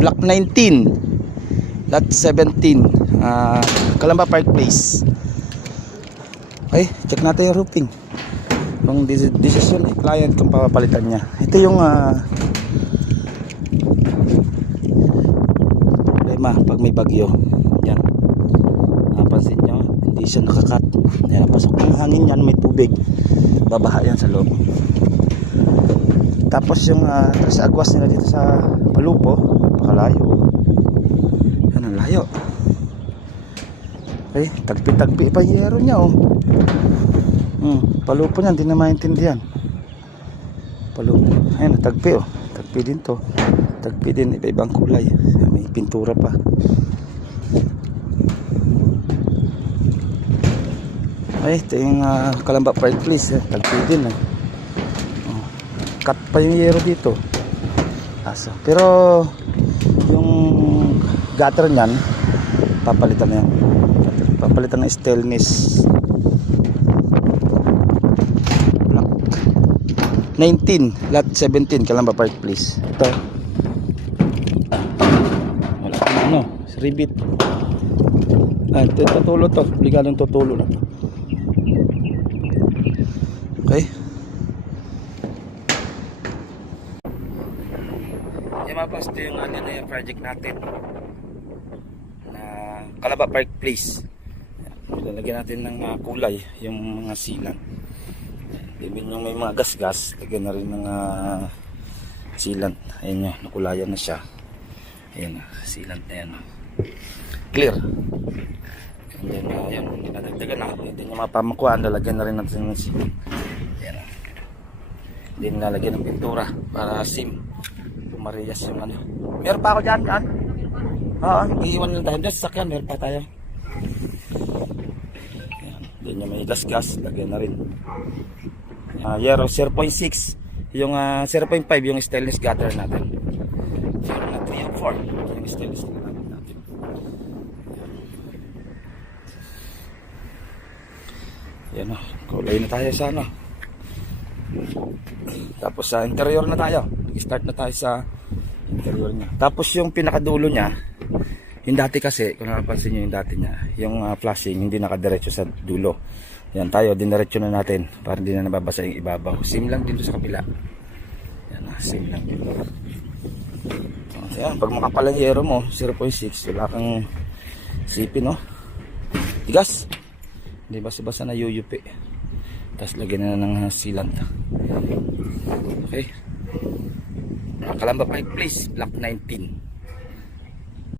Block 19 Lot 17, Calamba Park Place. Okay, check natin yung roofing. Kung decision ni client kung papalitan niya. Ito yung problema pag may bagyo. Yan, napansin nyo, hindi siya nakakat. Yan, pasok ng hangin yan, may tubig, babaha yan sa loob. Tapos yung sa agwas nila dito sa Palupo, napakalayo. Yan ang layo. Okay, tagpi-tagpi pa yung yero niya, oh. Palupo niyan, hindi na maintindihan. Palupo, ayun, tagpi, oh. Tagpi din to. Tagpi din, iba-ibang kulay. May pintura pa. Ay, ito yung Calamba Park Place, eh. Tagpi din, eh. Cut pa yung yero dito. Aso. Pero yung gutter niyan, papalitan na yan. Papalitan ng stainless. Block 19 Lot 17 Calamba Park Place. Ito, wala pa ano, ribbit. Ito tutulo to, ligadong tutulo na to. Okay, yung mapas, ito yung ano na yung project natin na Calamba Park Place. Lalagyan natin ng kulay yung mga silan. Even yung may mga gas-gas, lagyan na rin ng silan. Ayan nyo, nakulayan na siya. Ayan na, silan na yan. Clear. And then yun, dinadagdagan na. Hindi nyo mapamakuhaan, lalagyan na rin natin ng silan. Ayan na. Hindi nilalagyan ng pintura para sim. Pumarias yung ano. Meron pa ako dyan, dyan. Oo, iiwan lang tayo. Dyan, sasakyan, meron pa tayo. Then yung may gas-gas, lagyan na rin. Yero 0.6, yung 0.5 yung stainless gutter natin. 3 and 4 yung stainless gutter natin. Yan o, kulay na tayo sa ano. Tapos sa interior na tayo. Start na tayo sa interior niya. Tapos yung pinakadulo niya, yung dati kasi, kung napansin nyo yung dati niya, yung flashing hindi nakadiretso sa dulo. Yan tayo, diniretso na natin para hindi na nababasa yung ibabaw. Same lang dito sa kabila. Yan, same lang dito. Yan, pag makapalangyero mo 0.6, wala kang sipin, no? Tigas. Hindi basa-basa na yuyupi. Tapos lagyan na ng sealant. Okay, Calamba Park Place, Block 19.